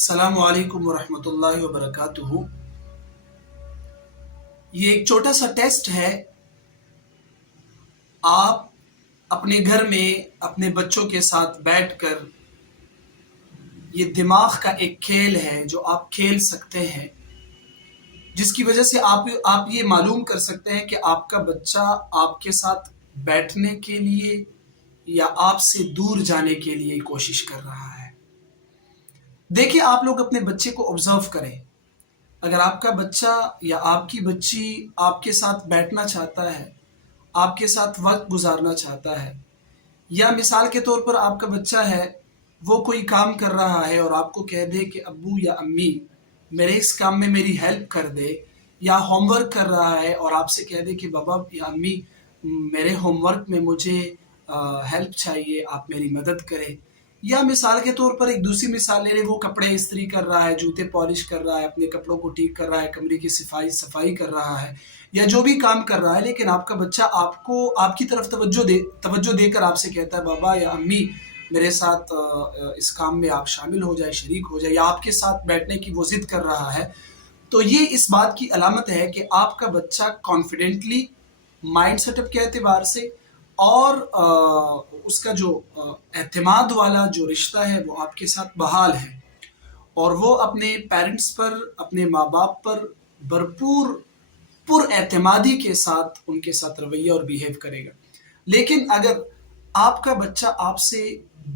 अस्सलाम वालेकुम वरहमतुल्लाहि वबरकातुहू। ये एक छोटा सा टेस्ट है। आप अपने घर में अपने बच्चों के साथ बैठकर ये दिमाग का एक खेल है जो आप खेल सकते हैं, जिसकी वजह से आप ये मालूम कर सकते हैं कि आपका बच्चा आपके साथ बैठने के लिए या आपसे दूर जाने के लिए कोशिश कर रहा है। देखिए, आप लोग अपने बच्चे को ऑब्जर्व करें। अगर आपका बच्चा या आपकी बच्ची आपके साथ बैठना चाहता है, आपके साथ वक्त गुजारना चाहता है, या मिसाल के तौर पर आपका बच्चा है, वो कोई काम कर रहा है और आपको कह दे कि अब्बू या अम्मी मेरे इस काम में मेरी हेल्प कर दे, या होमवर्क कर रहा है और आपसे कह दे कि बाबा या अम्मी मेरे होमवर्क में मुझे हेल्प चाहिए, आप मेरी मदद करें। या मिसाल के तौर पर एक दूसरी मिसाल ले लें, वो कपड़े इस्त्री कर रहा है, जूते पॉलिश कर रहा है, अपने कपड़ों को ठीक कर रहा है, कमरे की सफाई कर रहा है, या जो भी काम कर रहा है, लेकिन आपका बच्चा आपको आपकी तरफ तवज्जो देकर आपसे कहता है बाबा या अम्मी मेरे साथ इस काम में आप शामिल हो जाए, शरीक हो जाए, या आपके साथ बैठने की वो जिद कर रहा है। तो ये इस बात की अलामत है कि आपका बच्चा कॉन्फिडेंटली माइंड सेटअप के एतबार से और उसका जो एतमाद वाला जो रिश्ता है वो आपके साथ बहाल है, और वो अपने पेरेंट्स पर, अपने माँ बाप पर पुर एतमादी के साथ उनके साथ रवैया और बिहेव करेगा। लेकिन अगर आपका बच्चा आपसे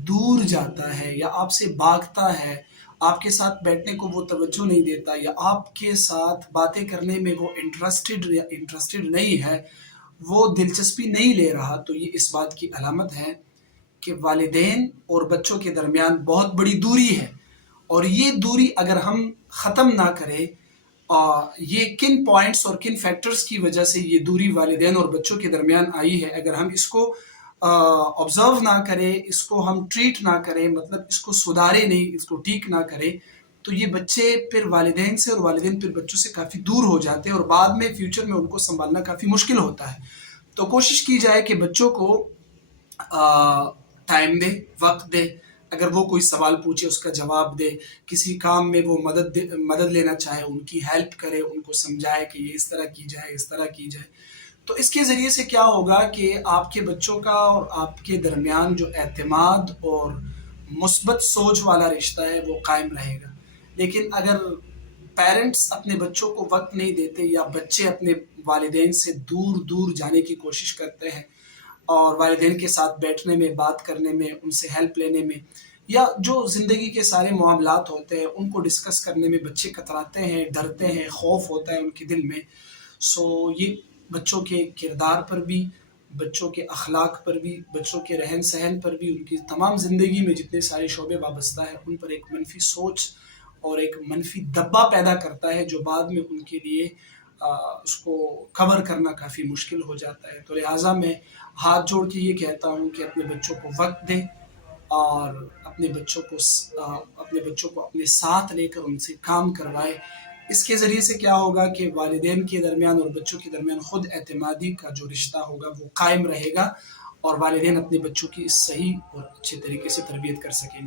दूर जाता है या आपसे भागता है, आपके साथ बैठने को वो तवज्जो नहीं देता, या आपके साथ बातें करने में वो इंटरेस्टेड नहीं है, वो दिलचस्पी नहीं ले रहा, तो ये इस बात की अलामत है कि वालिदैन और बच्चों के दरमियान बहुत बड़ी दूरी है। और ये दूरी अगर हम ख़त्म ना करें, ये किन पॉइंट्स और किन फैक्टर्स की वजह से ये दूरी वालिदैन और बच्चों के दरमियान आई है, अगर हम इसको ऑब्जर्व ना करें, इसको हम ट्रीट ना करें, मतलब इसको सुधारें नहीं, इसको ठीक ना करें, तो ये बच्चे फिर वालिदैन से और वालिदैन फिर बच्चों से काफ़ी दूर हो जाते हैं और बाद में फ्यूचर में उनको संभालना काफ़ी मुश्किल होता है। तो कोशिश की जाए कि बच्चों को टाइम दे, वक्त दे। अगर वो कोई सवाल पूछे उसका जवाब दे, किसी काम में वो मदद लेना चाहे उनकी हेल्प करे, उनको समझाए कि ये इस तरह की जाए, इस तरह की जाए। तो इसके ज़रिए से क्या होगा कि आपके बच्चों का और आपके दरमियान जो एतमाद और मुस्बत सोच वाला रिश्ता है वो कायम रहेगा। लेकिन अगर पेरेंट्स अपने बच्चों को वक्त नहीं देते, या बच्चे अपने वालिदैन से दूर दूर जाने की कोशिश करते हैं और वालिदैन के साथ बैठने में, बात करने में, उनसे हेल्प लेने में, या जो ज़िंदगी के सारे मामलात होते हैं उनको डिस्कस करने में बच्चे कतराते हैं, डरते हैं, खौफ होता है उनके दिल में। सो ये बच्चों के किरदार पर भी, बच्चों के अखलाक पर भी, बच्चों के रहन सहन पर भी, उनकी तमाम ज़िंदगी में जितने सारे शोबे वाबस्ता है उन पर एक मनफी सोच और एक मनफी दब्बा पैदा करता है, जो बाद में उनके लिए उसको कवर करना काफ़ी मुश्किल हो जाता है। तो लिहाजा मैं हाथ जोड़ के ये कहता हूँ कि अपने बच्चों को वक्त दें और अपने बच्चों को अपने साथ लेकर उनसे काम करवाएं। इसके ज़रिए से क्या होगा कि वालिदैन के दरमियान और बच्चों के दरमियान ख़ुद एतमादी का जो रिश्ता होगा वो कायम रहेगा, और वालिदैन अपने बच्चों की सही और अच्छे तरीके से तरबियत कर सकेंगे।